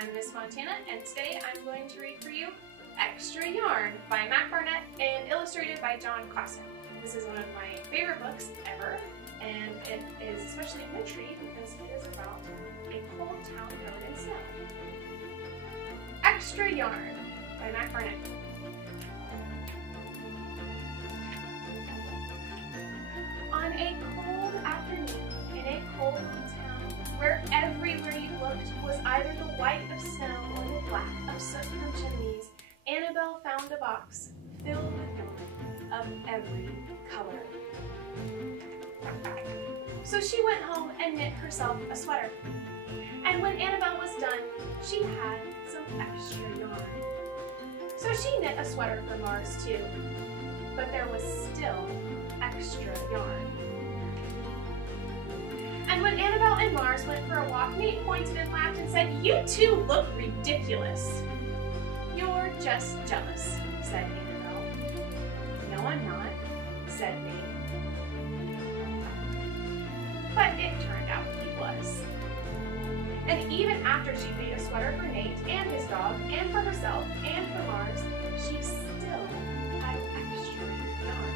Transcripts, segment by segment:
I'm Miss Montana, and today I'm going to read for you Extra Yarn by Mac Barnett and illustrated by John Clausen. This is one of my favorite books ever, and it is especially a good read because it is about a cold town covered in snow. Extra Yarn by Mac Barnett. On a cold afternoon in a cold town, where everywhere you looked was either the white of snow or the black of soot from chimneys, Annabelle found a box filled with yarn of every color. So she went home and knit herself a sweater. And when Annabelle was done, she had some extra yarn. So she knit a sweater for Mars too, but there was still extra yarn. And when Annabelle and Mars went for a walk, Nate pointed and laughed and said, "You two look ridiculous." "You're just jealous," said Annabelle. "No, I'm not," said Nate. But it turned out he was. And even after she made a sweater for Nate and his dog, and for herself, and for Mars, she still had extra yarn.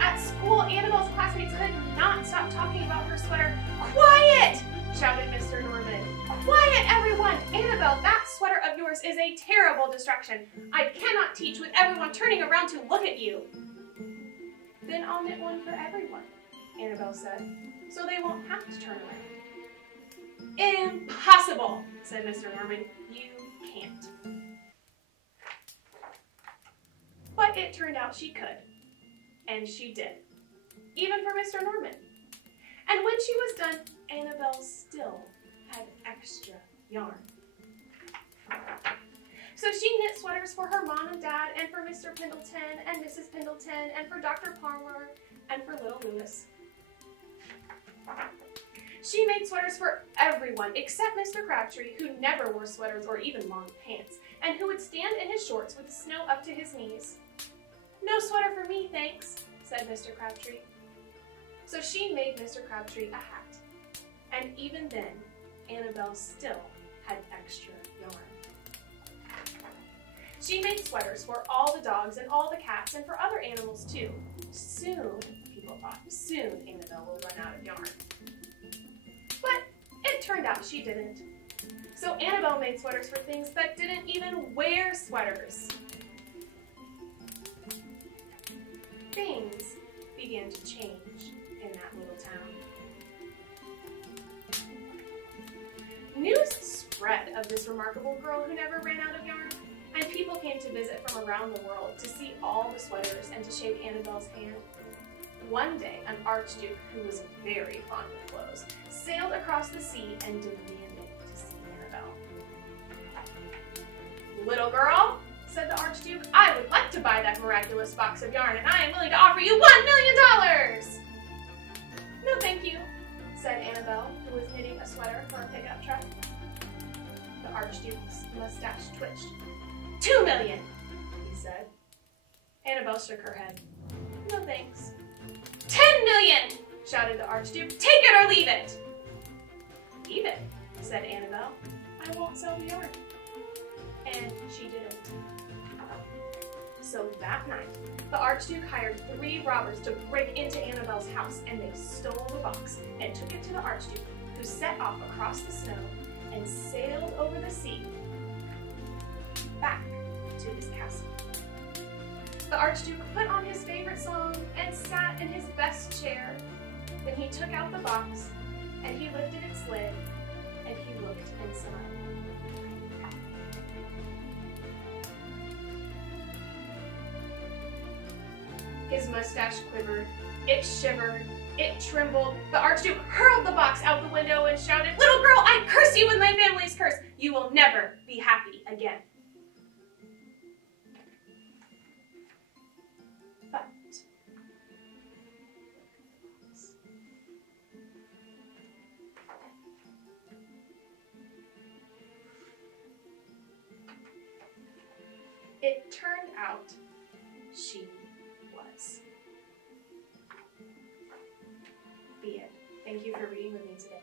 At school, Annabelle's classmates could not stop talking about her sweater. "Quiet!" shouted Mr. Norman. "Quiet, everyone! Annabelle, that sweater of yours is a terrible distraction. I cannot teach with everyone turning around to look at you." "Then I'll knit one for everyone," Annabelle said, "so they won't have to turn around." "Impossible," said Mr. Norman. "You can't." But it turned out she could. And she did, even for Mr. Norman. And when she was done, Annabelle still had extra yarn. So she knit sweaters for her mom and dad, and for Mr. Pendleton and Mrs. Pendleton, and for Dr. Palmer, and for little Lewis. She made sweaters for everyone except Mr. Crabtree, who never wore sweaters or even long pants, and who would stand in his shorts with the snow up to his knees. "No sweater for me, thanks," said Mr. Crabtree. So she made Mr. Crabtree a hat. And even then, Annabelle still had extra yarn. She made sweaters for all the dogs and all the cats and for other animals too. Soon, people thought, soon Annabelle will run out of yarn. But it turned out she didn't. So Annabelle made sweaters for things that didn't even wear sweaters. Things began to change in that little town. News spread of this remarkable girl who never ran out of yarn, and people came to visit from around the world to see all the sweaters and to shake Annabelle's hand. One day, an archduke who was very fond of clothes sailed across the sea and demanded to see Annabelle. "Little girl," said the archduke, "I would like to buy that miraculous box of yarn, and I am willing to offer you $1 million. "No, thank you," said Annabelle, who was knitting a sweater for a pickup truck. The archduke's mustache twitched. $2 million, he said. Annabelle shook her head. "No, thanks." $10 million, shouted the archduke. "Take it or leave it." "Leave it," said Annabelle. "I won't sell the yarn." And she didn't. So that night, the archduke hired 3 robbers to break into Annabelle's house, and they stole the box and took it to the archduke, who set off across the snow and sailed over the sea back to his castle. The archduke put on his favorite song and sat in his best chair. Then he took out the box, and he lifted its lid, and he looked inside. His mustache quivered, it shivered, it trembled. The archduke hurled the box out the window and shouted, "Little girl, I curse you with my family's curse! You will never be happy again." But it turned out she was. The end. Thank you for reading with me today.